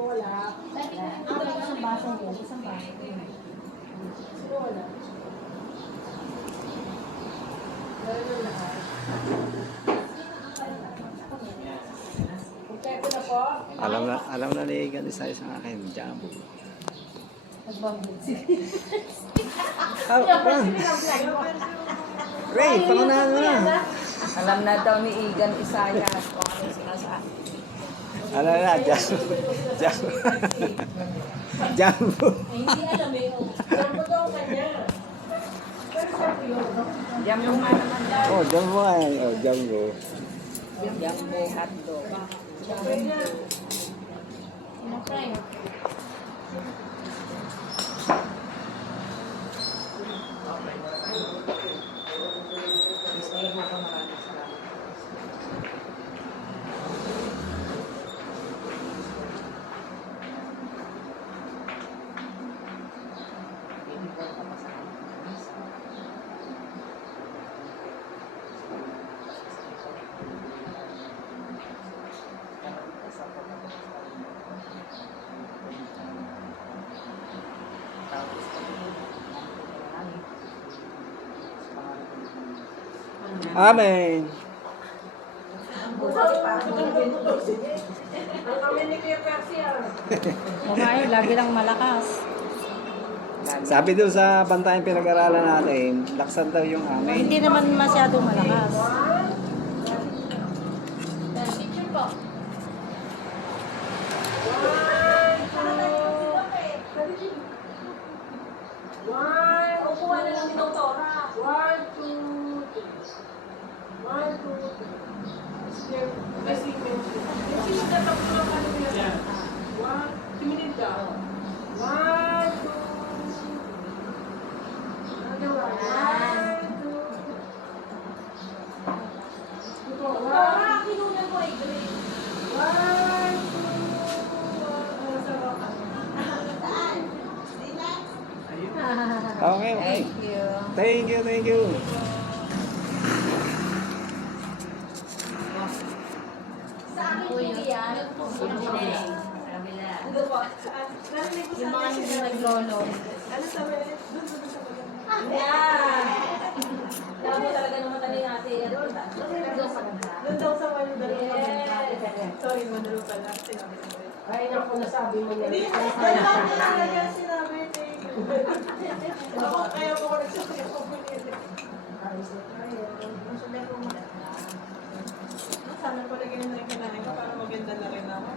wala. Isang baso ko. Isang baso. Sino wala? Meron yung lahat. Kompleto na po. Alam na ni Egan isa sa akin, Jumbo. Nagbambit si Ray, pangunahan mo na. Alam na daw ni Egan Isayas kung ano sinasabi. Alam na, Jumbo. Jumbo. Hindi alam eh. Jumbo daw ang kanya. Pero Jumbo yun. Jumbo nga naman daw. Oh, Jumbo ay. Oh, Jumbo. Jumbo hotdog. Okay na. Sinapray. Amen. Ang kami ni Kuya Persia. Mukha lagi lang malakas. Sabi doon sa bantayan pinag-aralan natin, laksan daw yung amin. Hindi naman masyadong malakas. Picture po. Upuan na lang ni Doktora. 1, 2, 3. 1, 2, 3. Sige, kasi mention. Kasi yung tatapos lang ano nila. 1, timinid ka. 1, 2, 1, 2. Doktora, kinunan mo eh. 1, 2. Okay, okay. Thank you. Thank you. Sa akin po yan. Yung mga hindi naglolo. Ano sabi? Doon sa mga. Yan! Labo talaga naman tali natin. Doon daw sa mga dalawa. Sorry, madalo pala. Sinabi ko. Ay, naku, nasabi mo yan. Hindi, talaga sinabi. Ako, kaya mo ko nagsasabi ako po niya. Ayos na tayo. Sabi ko, sana pala ganyan na yung kinain ko para maganda na rin ako.